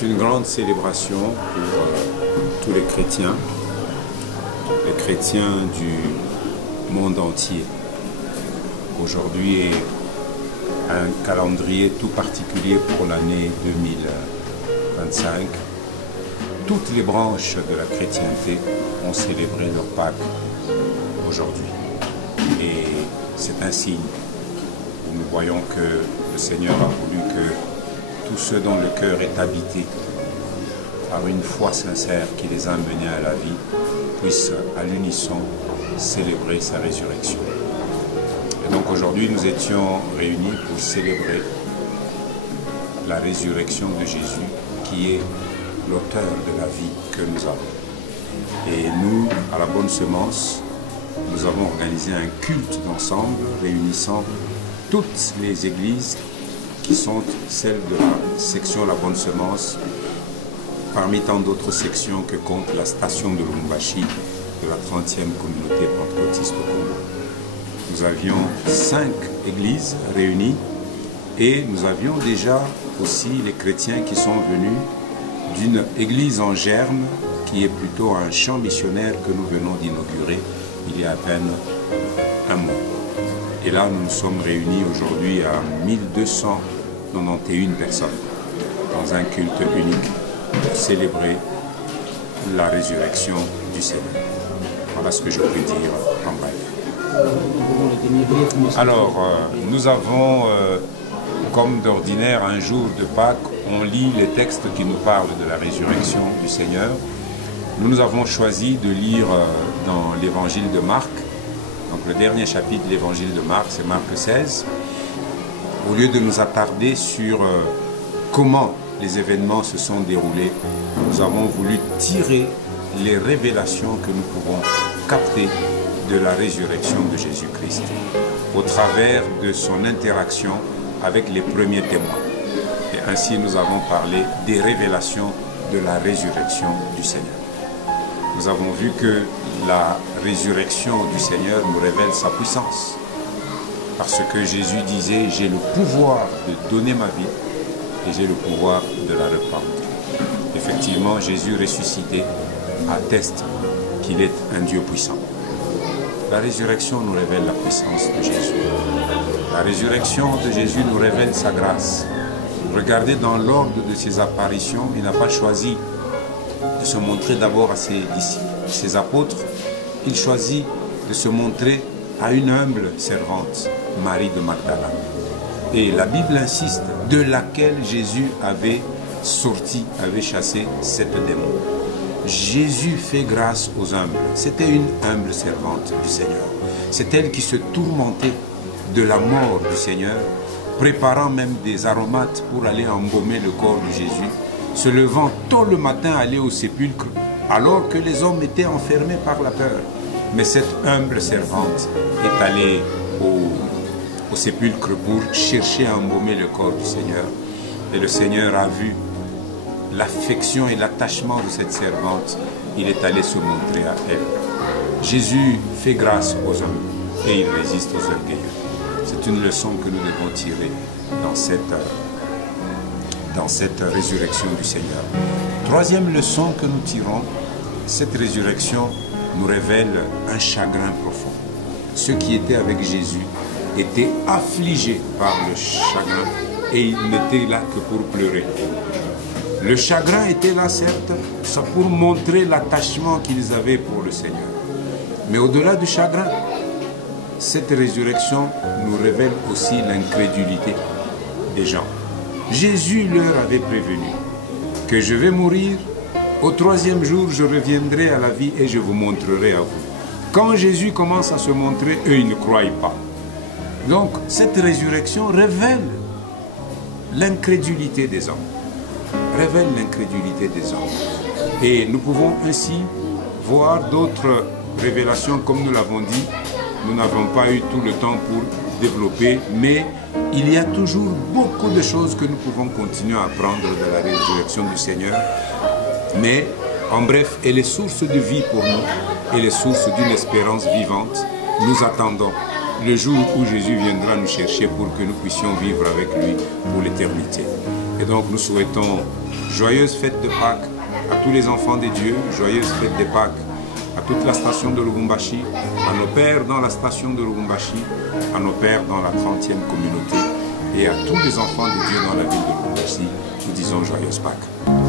C'est une grande célébration pour tous les chrétiens du monde entier. Aujourd'hui est un calendrier tout particulier pour l'année 2025. Toutes les branches de la chrétienté ont célébré leur Pâques aujourd'hui. Et c'est un signe où nous voyons que le Seigneur a voulu que tous ceux dont le cœur est habité par une foi sincère qui les a menés à la vie puissent à l'unisson célébrer sa résurrection. Et donc aujourd'hui nous étions réunis pour célébrer la résurrection de Jésus qui est l'auteur de la vie que nous avons. Et nous, à la Bonne Semence, nous avons organisé un culte d'ensemble réunissant toutes les églises qui sont celles de la section La Bonne Semence, parmi tant d'autres sections que compte la station de Lubumbashi de la 30e communauté pentecôtiste au Congo. Nous avions 5 églises réunies et nous avions déjà aussi les chrétiens qui sont venus d'une église en germe qui est plutôt un champ missionnaire que nous venons d'inaugurer il y a à peine un mois. Et là, nous nous sommes réunis aujourd'hui à 1291 personnes dans un culte unique pour célébrer la résurrection du Seigneur. Voilà ce que je peux dire en bref. Alors, nous avons, comme d'ordinaire, un jour de Pâques, on lit les textes qui nous parlent de la résurrection du Seigneur. Nous avons choisi de lire dans l'évangile de Marc, donc le dernier chapitre de l'évangile de Marc, c'est Marc 16, au lieu de nous attarder sur comment les événements se sont déroulés, nous avons voulu tirer les révélations que nous pouvons capter de la résurrection de Jésus-Christ au travers de son interaction avec les premiers témoins. Et ainsi nous avons parlé des révélations de la résurrection du Seigneur. Nous avons vu que la résurrection du Seigneur nous révèle sa puissance. Parce que Jésus disait, j'ai le pouvoir de donner ma vie et j'ai le pouvoir de la reprendre. Effectivement, Jésus ressuscité atteste qu'il est un Dieu puissant. La résurrection nous révèle la puissance de Jésus. La résurrection de Jésus nous révèle sa grâce. Regardez dans l'ordre de ses apparitions, il n'a pas choisi de se montrer d'abord à ses disciples, ses apôtres. Il choisit de se montrer à une humble servante, Marie de Magdala. Et la Bible insiste, de laquelle Jésus avait sorti, avait chassé 7 démons. Jésus fait grâce aux humbles. C'était une humble servante du Seigneur. C'est elle qui se tourmentait de la mort du Seigneur, préparant même des aromates pour aller embaumer le corps de Jésus, se levant tôt le matin aller au sépulcre, alors que les hommes étaient enfermés par la peur. Mais cette humble servante est allée au sépulcre pour chercher à embaumer le corps du Seigneur. Et le Seigneur a vu l'affection et l'attachement de cette servante. Il est allé se montrer à elle. Jésus fait grâce aux hommes et il résiste aux orgueilleux. C'est une leçon que nous devons tirer dans cette résurrection du Seigneur. Troisième leçon que nous tirons, cette résurrection nous révèle un chagrin profond. Ceux qui étaient avec Jésus étaient affligés par le chagrin et ils n'étaient là que pour pleurer. Le chagrin était là, certes, pour montrer l'attachement qu'ils avaient pour le Seigneur. Mais au-delà du chagrin, cette résurrection nous révèle aussi l'incrédulité des gens. Jésus leur avait prévenu que je vais mourir, au 3e jour je reviendrai à la vie et je vous montrerai à vous. Quand Jésus commence à se montrer, eux ils ne croient pas. Donc cette résurrection révèle l'incrédulité des hommes. Révèle l'incrédulité des hommes. Et nous pouvons ainsi voir d'autres révélations comme nous l'avons dit. Nous n'avons pas eu tout le temps pour développer, mais il y a toujours beaucoup de choses que nous pouvons continuer à apprendre de la résurrection du Seigneur. Mais en bref, elle est source de vie pour nous, elle est source d'une espérance vivante. Nous attendons le jour où Jésus viendra nous chercher pour que nous puissions vivre avec lui pour l'éternité. Et donc nous souhaitons joyeuses fêtes de Pâques à tous les enfants des dieux, joyeuses fêtes de Pâques à toute la station de Lubumbashi, à nos pères dans la station de Lubumbashi, à nos pères dans la 30e communauté et à tous les enfants des dieux dans la ville de Lubumbashi. Nous disons joyeuses Pâques.